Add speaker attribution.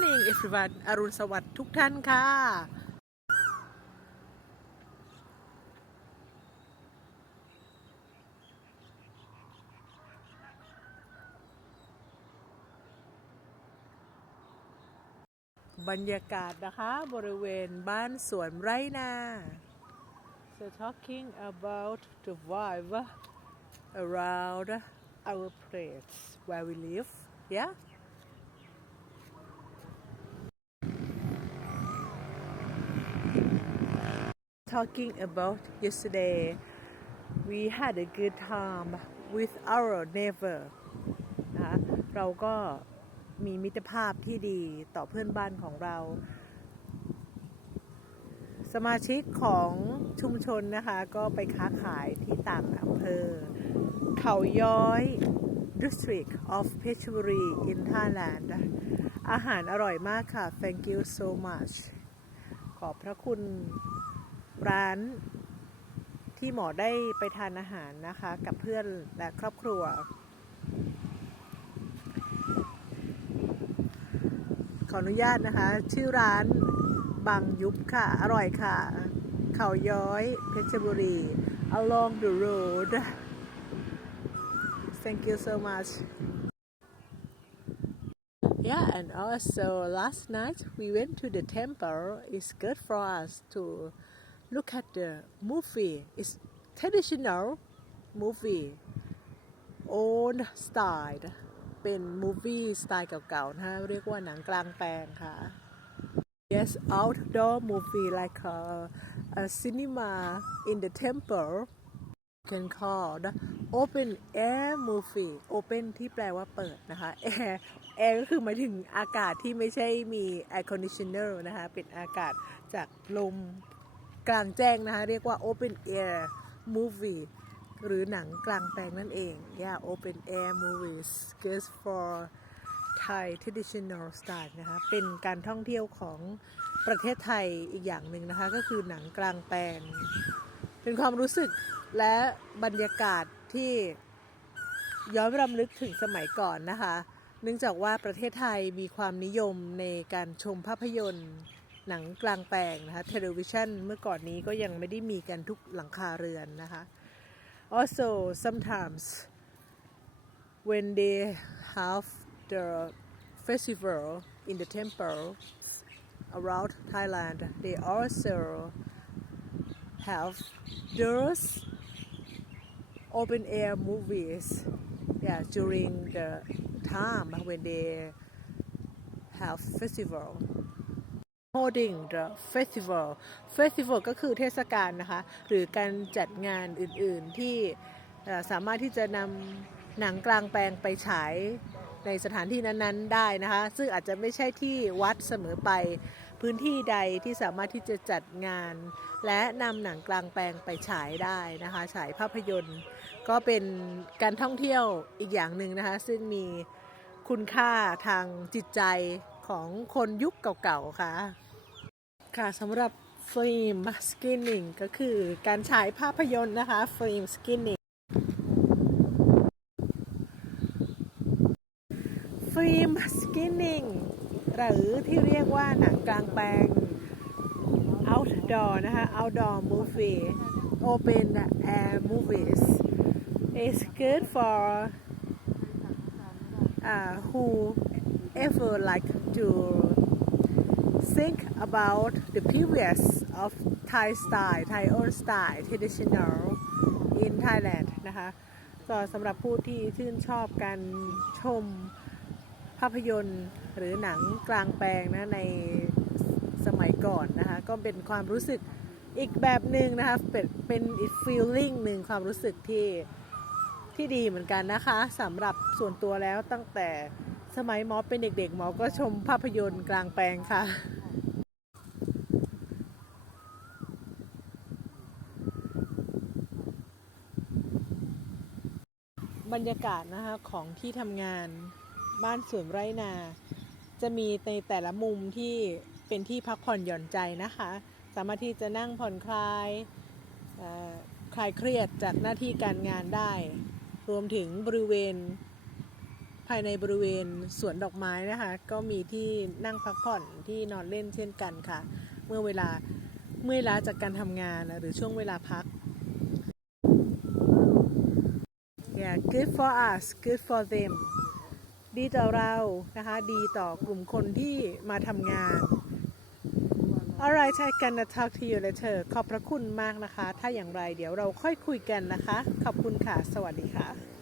Speaker 1: morning everyone อรุณสวัสดิ์ทุกท่านค่ะ บรรยากาศนะคะบริเวณบ้านสวนไรนา so talking about the vibe around our place where we live yeah talking about yesterday we had a good time with our neighbor นะเราก็มีมิตรภาพที่ดีต่อเพื่อนบ้านของเรา สมาชิกของชุมชนนะคะ ก็ไปค้าขายที่ต่างอำเภอ เขาย้อย district of เพชรบุรี in Thailand อาหารอร่อยมากค่ะ thank you so much ขอบพระคุณ ร้านที่หมอได้ไปทานอาหารนะคะ กับเพื่อนและครอบครัว ขออนุญาตนะคะ ชื่อร้านบางยุบค่ะ อร่อยค่ะ เขาย้อยเพชรบุรี along the road thank you so much yeah and also last night we went to the temple it's good for us to look at the movie it's traditional movie old style เป็นมูฟี่สไตล์เก่าๆนะฮะเรียกว่าหนังกลางแปลงค่ะ yes outdoor movie like a, a cinema in the temple can call the open air movie open ที่แปลว่าเปิดนะคะ air air ก็คือหมายถึงอากาศที่ไม่ใช่มี air conditioner นะคะ เป็นอากาศจากลม กลางแจ้งนะคะ เรียกว่า open air movie หรือหนังกลางแปลงนั่นเอง yeah open air movies good for Thai traditional style นะคะ เป็นการท่องเที่ยวของประเทศไทยอีกอย่างหนึ่งนะคะ ก็คือหนังกลางแปลง เป็นความรู้สึกและบรรยากาศที่ย้อนรำลึกถึงสมัยก่อนนะคะ เนื่องจากว่าประเทศไทยมีความนิยมในการชมภาพยนตร์ หนังกลางแปลงนะคะเทเลวิชันเมื่อก่อนนี้ก็ยังไม่ได้มีกันทุกหลังคาเรือนนะคะ also sometimes when they have the festival in the temple around Thailand they also have those open air movies yeah during the time when they have festival holding the festival festival ก็คือเทศกาลนะคะ หรือการจัดงานอื่นๆที่สามารถที่จะนำหนังกลางแปลงไปฉายในสถานที่นั้นๆได้นะคะ ซึ่งอาจจะไม่ใช่ที่วัดเสมอไป พื้นที่ใดที่สามารถที่จะจัดงาน และนำหนังกลางแปลงไปฉายได้นะคะ ฉายภาพยนตร์ ก็เป็นการท่องเที่ยวอีกอย่างหนึ่งนะคะ ซึ่งมีคุณค่าทางจิตใจของคนยุคเก่าๆค่ะ ค่ะสำหรับฟิล์มสกินนิ่งก็คือการฉายภาพยนตร์นะคะฟิล์มสกินนิ่งฟิล์มสกินนิ่งหรือที่เรียกว่าหนังกลางแปลง outdoor นะคะ outdoor movie open air movies is good for uh, who ever like to think about the previous of Thai style Thai old style traditional in Thailand นะคะก็สำหรับผู้ที่ชื่นชอบการชมภาพยนตร์หรือหนังกลางแปลงนะในสมัยก่อนนะคะก็เป็นความรู้สึกอีกแบบหนึ่งนะคะเป็นเป็นอีก feeling หนึ่งความรู้สึกที่ที่ดีเหมือนกันนะคะสำหรับส่วนตัวแล้วตั้งแต่สมัยหมอเป็นเด็กๆ หมอก็ชมภาพยนตร์กลางแปลงค่ะ บรรยากาศนะคะของที่ทำงานบ้านสวนไรนา จะมีในแต่ละมุมที่เป็นที่พักผ่อนหย่อนใจนะคะ สามารถที่จะนั่งผ่อนคลายคลายเครียดจากหน้าที่การงานได้ รวมถึงบริเวณ ภายในบริเวณสวนดอกไม้นะคะ ก็มีที่นั่งพักผ่อนที่นอนเล่นเช่นกันค่ะ เมื่อเวลาเมื่อล้าจากการทำงานหรือช่วงเวลาพัก yeah good for us good for them ดีต่อเรานะคะ ดีต่อกลุ่มคนที่มาทำงาน alright I gonna talk to you later ขอบพระคุณมากนะคะ ถ้าอย่างไรเดี๋ยวเราค่อยคุยกันนะคะ ขอบคุณค่ะ สวัสดีค่ะ